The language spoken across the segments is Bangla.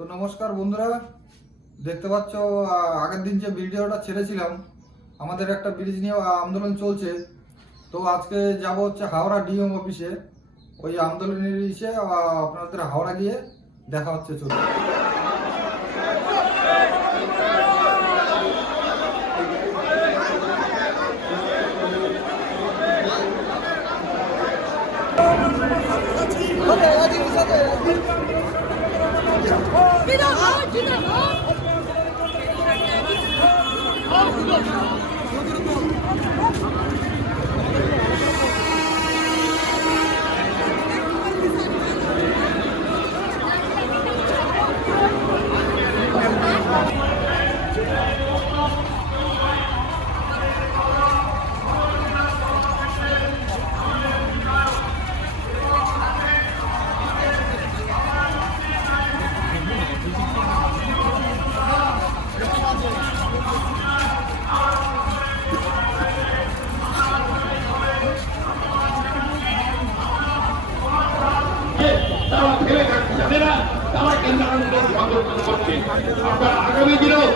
তো নমস্কার বন্ধুরা, দেখতে পাচ্ছ আগের দিন যে ভিডিওটা ছেড়েছিলাম, আমাদের একটা ব্রিজ নিয়ে আন্দোলন চলছে। তো আজকে যাব হচ্ছে হাওড়া ডিএম অফিসে, ওই আন্দোলনের ইসে আপনাদের হাওড়া গিয়ে দেখা হচ্ছে। চলছে আগামী দিনেও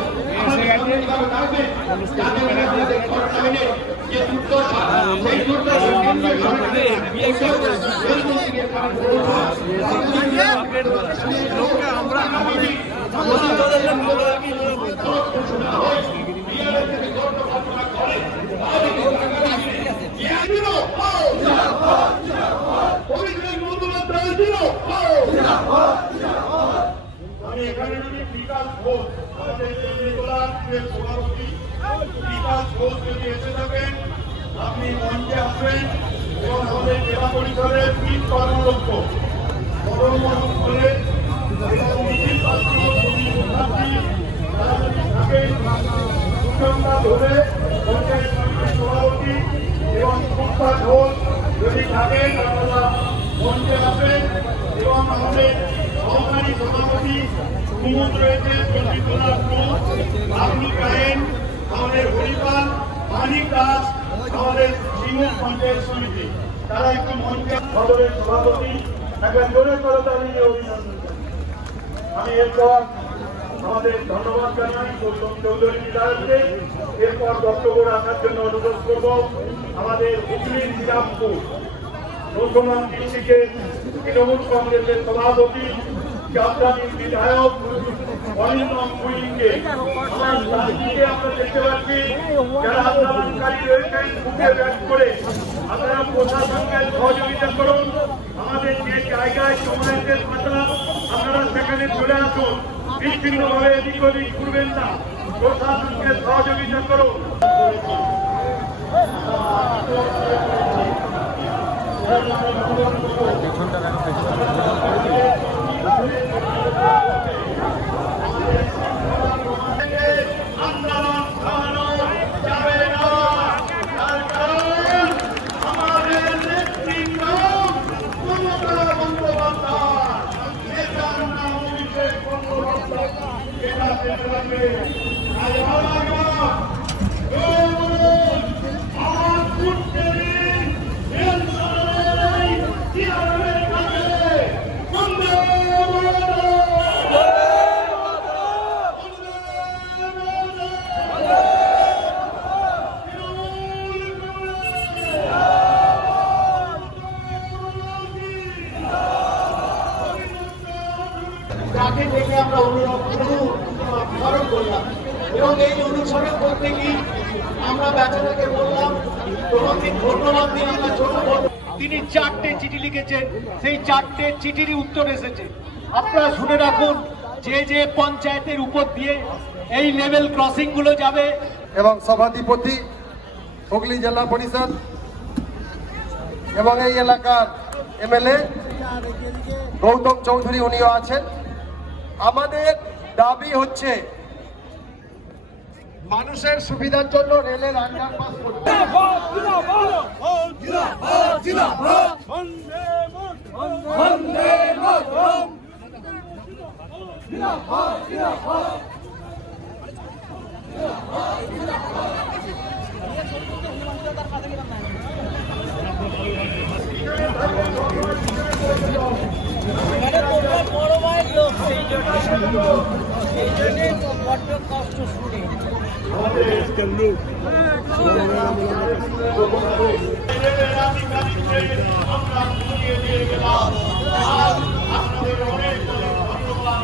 আমি এখানে যদি বিকাশ ঘোষ আমাদের সভাপতি বিকাশ ঘোষ যদি এসে থাকেন, আপনি মঞ্চে আসবেন এবং আমাদের জেলা পরিষদের পিঠ কর্মরত ধরে পঞ্চায়েত সমিতির সভাপতি এবং সংস্থা ঘোষ যদি থাকেন, আপনারা মঞ্চে আসবেন এবং আমাদের সহকারী সভাপতি সুমন রয়েছে, চন্দ্রিকলার ঘোষ, আব্দুল কায়েম, আমাদের হরিপাল, মানিক দাস, আমাদের সিঙ্গুর পঞ্চায়েত সমিতি, তারা একটু মঞ্চে সদরের সভাপতি একটা জোরে করতালি দিয়ে অভিনন্দন। আমি এরপর আমাদের ধন্যবাদ জানাই গৌতম চৌধুরী বিধায়ককে। এরপর বক্তব্য রাখার জন্য অনুরোধ করব আমাদের হুগলির শ্রীরামপুর মুসলমান ডিস্ট্রিক্টের তৃণমূল কংগ্রেসের সভাপতি জামদানির বিধায়ক অনিন্দম কুইনকে। আমার চারদিকে আমরা দেখতে পাচ্ছি যারা আন্দোলনকারী রয়েছেন বুকে ব্যাগ করে। আপনারা প্রশাসনকে সহযোগিতা করুন, আমাদের যে জায়গায় কংগ্রেসের কথা আপনারা সেখানে চলে আসুন, বিচ্ছিন্নভাবে এদিক ওদিক ঘুরবেন না, প্রশাসনকে সহযোগিতা করুন। যাকে দেখে আমরা অনুসরণ করলাম এবং এই অনুসরণ করতে গিয়ে আমরা বেচারাকে বললাম তোমাকে ধন্যবাদ দিয়ে আমরা ছোট করব। তিনি 4টে চিঠি লিখেছেন, সেই 4টে চিঠিরই উত্তর এসেছে। আপনারা শুনে রাখুন, যে যে পঞ্চায়েতের উপর দিয়ে এই লেভেল ক্রসিং গুলো যাবে এবং সভাধিপতি হুগলি জেলা পরিষদ এবং এই এলাকার এমএলএ গৌতম চৌধুরী উনিও আছেন। আমাদের দাবি হচ্ছে মানুষের সুবিধার জন্য রেলের আন্ডারপাস করতে। Thank you. মানে তোমরা বড় ভাইয়ের লোক সেই জন্যে বড্ড কষ্ট শুনে আমরা ঘুরিয়ে দিয়ে গেলাম। আর আপনাদের অনেক অনেক ধন্যবাদ।